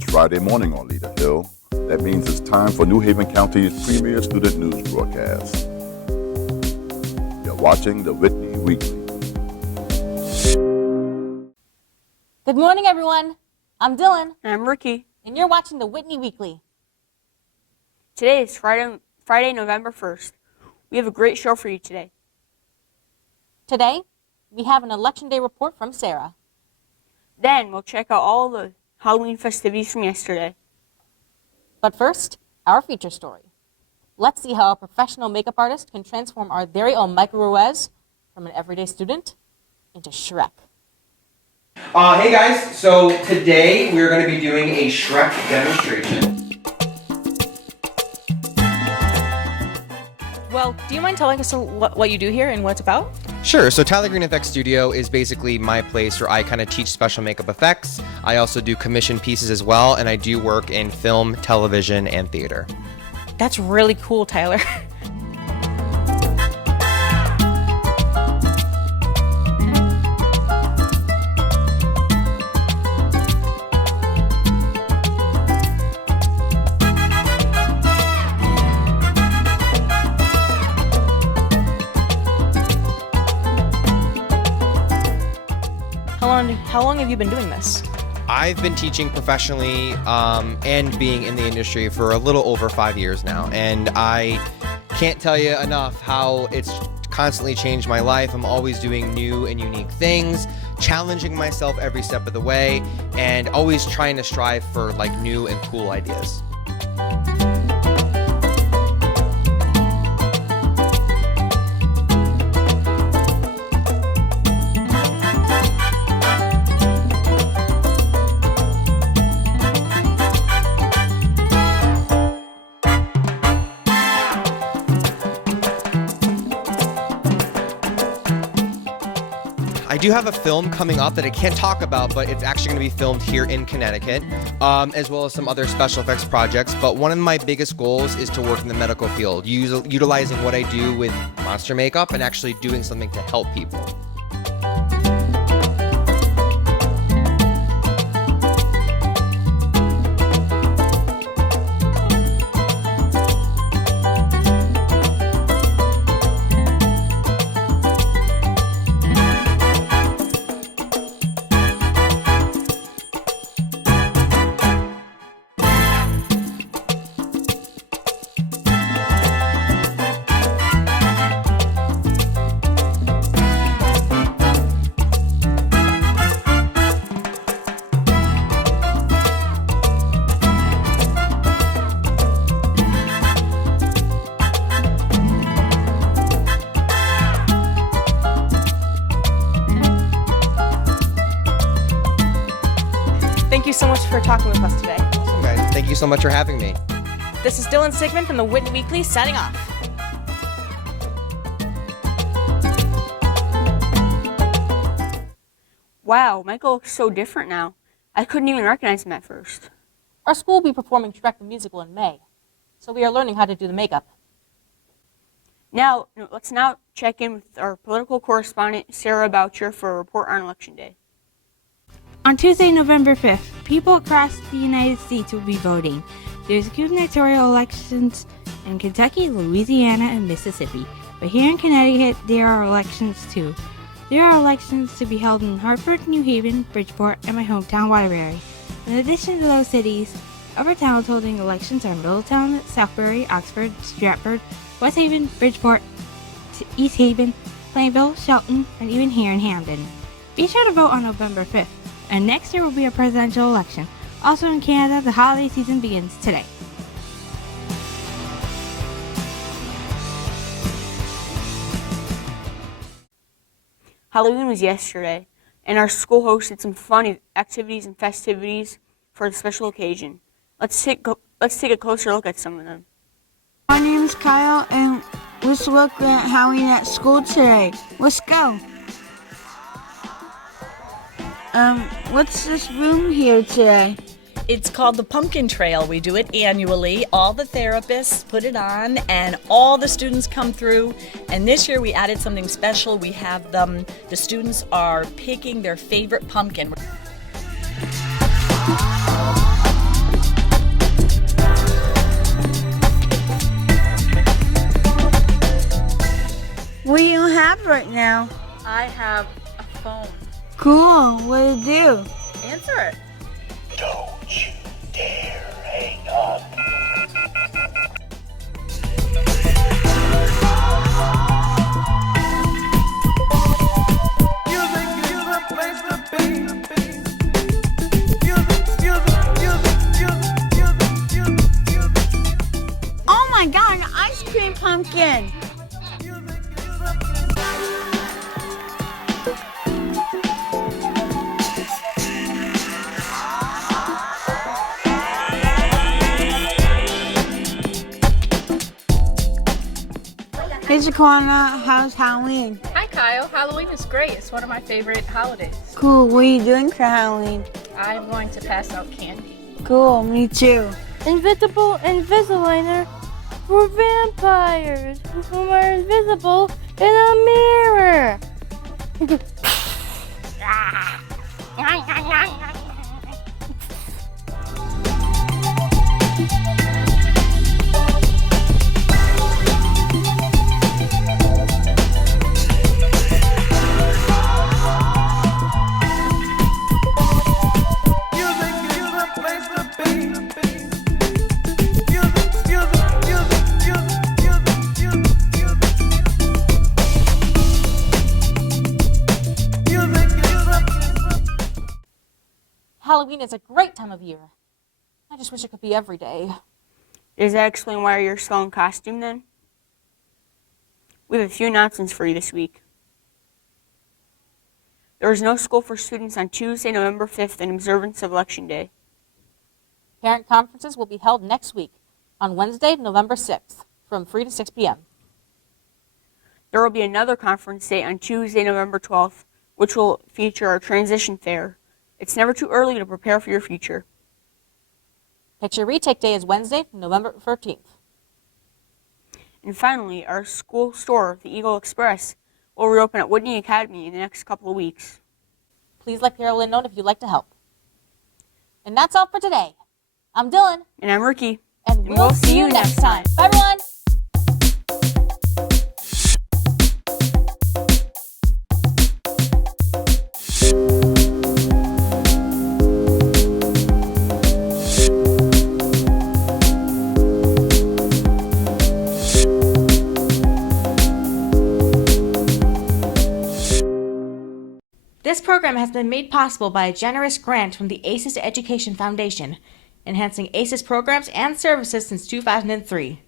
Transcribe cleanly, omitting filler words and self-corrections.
It's Friday morning on Leader Hill. That means it's time for New Haven County's premier student news broadcast. You're watching the Whitney Weekly. Good morning, everyone. I'm Dyllan. And I'm Ricky. And you're watching the Whitney Weekly. Today is Friday, November 1st. We have a great show for you today. Today, we have an Election Day report from Sarah. Then we'll check out all the Halloween festivities from yesterday. But first, our feature story. Let's see how a professional makeup artist can transform our very own Michael Ruiz from an everyday student into Shrek. Hey guys, so today we're going to be doing a Shrek demonstration. Well, do you mind telling us what you do here and what it's about? Sure, so Tyler Greene Effects Studio is basically my place where I kind of teach special makeup effects. I also do commission pieces as well, and I do work in film, television, and theater. That's really cool, Tyler. How long have you been doing this? I've been teaching professionally and being in the industry for a little over 5 years now, and I can't tell you enough how it's constantly changed my life. I'm always doing new and unique things, challenging myself every step of the way, and always trying to strive for like new and cool ideas. I do have a film coming up that I can't talk about, but it's actually going to be filmed here in Connecticut, as well as some other special effects projects. But one of my biggest goals is to work in the medical field, utilizing what I do with monster makeup and actually doing something to help people. Thank you so much for talking with us today. Awesome, guys. Thank you so much for having me. This is Dyllan Sigmund from the Whitney Weekly signing off. Wow, Michael looks so different now. I couldn't even recognize him at first. Our school will be performing Shrek the Musical in May, so we are learning how to do the makeup. Let's check in with our political correspondent, Sarah Boucher, for a report on Election Day. On Tuesday, November 5th, people across the United States will be voting. There's gubernatorial elections in Kentucky, Louisiana, and Mississippi. But here in Connecticut, there are elections too. There are elections to be held in Hartford, New Haven, Bridgeport, and my hometown, Waterbury. In addition to those cities, other towns holding elections are Middletown, Southbury, Oxford, Stratford, West Haven, Bridgeport, East Haven, Plainville, Shelton, and even here in Hamden. Be sure to vote on November 5th. And next year will be a presidential election. Also in Canada, the holiday season begins today. Halloween was yesterday, and our school hosted some fun activities and festivities for the special occasion. Let's take a closer look at some of them. My name's Kyle, and let's look at Halloween at school today. Let's go. What's this room here today? It's called the Pumpkin Trail. We do it annually. All the therapists put it on and all the students come through. And this year we added something special. We have the students are picking their favorite pumpkin. have a phone. Cool. What'd it do? Answer it. Don't you dare hang up. Oh my god, an ice cream pumpkin! Hey Shaquana, how's Halloween? Hi, Kyle. Halloween is great. It's one of my favorite holidays. Cool, what are you doing for Halloween? I'm going to pass out candy. Cool, me too. Invisible Invisaligner for vampires who are invisible in a mirror. Halloween is a great time of year. I just wish it could be every day. Does that explain why you're still in costume then? We have a few announcements for you this week. There is no school for students on Tuesday, November 5th in observance of Election Day. Parent conferences will be held next week on Wednesday, November 6th from 3 to 6 p.m. There will be another conference day on Tuesday, November 12th, which will feature our transition fair. It's never too early to prepare for your future. Picture Retake Day is Wednesday, November 13th. And finally, our school store, the Eagle Express, will reopen at Whitney Academy in the next couple of weeks. Please let Carolyn know if you'd like to help. And that's all for today. I'm Dylan. And I'm Ricky. And we'll see you next time. Bye, everyone. This program has been made possible by a generous grant from the ACES Education Foundation, enhancing ACES programs and services since 2003.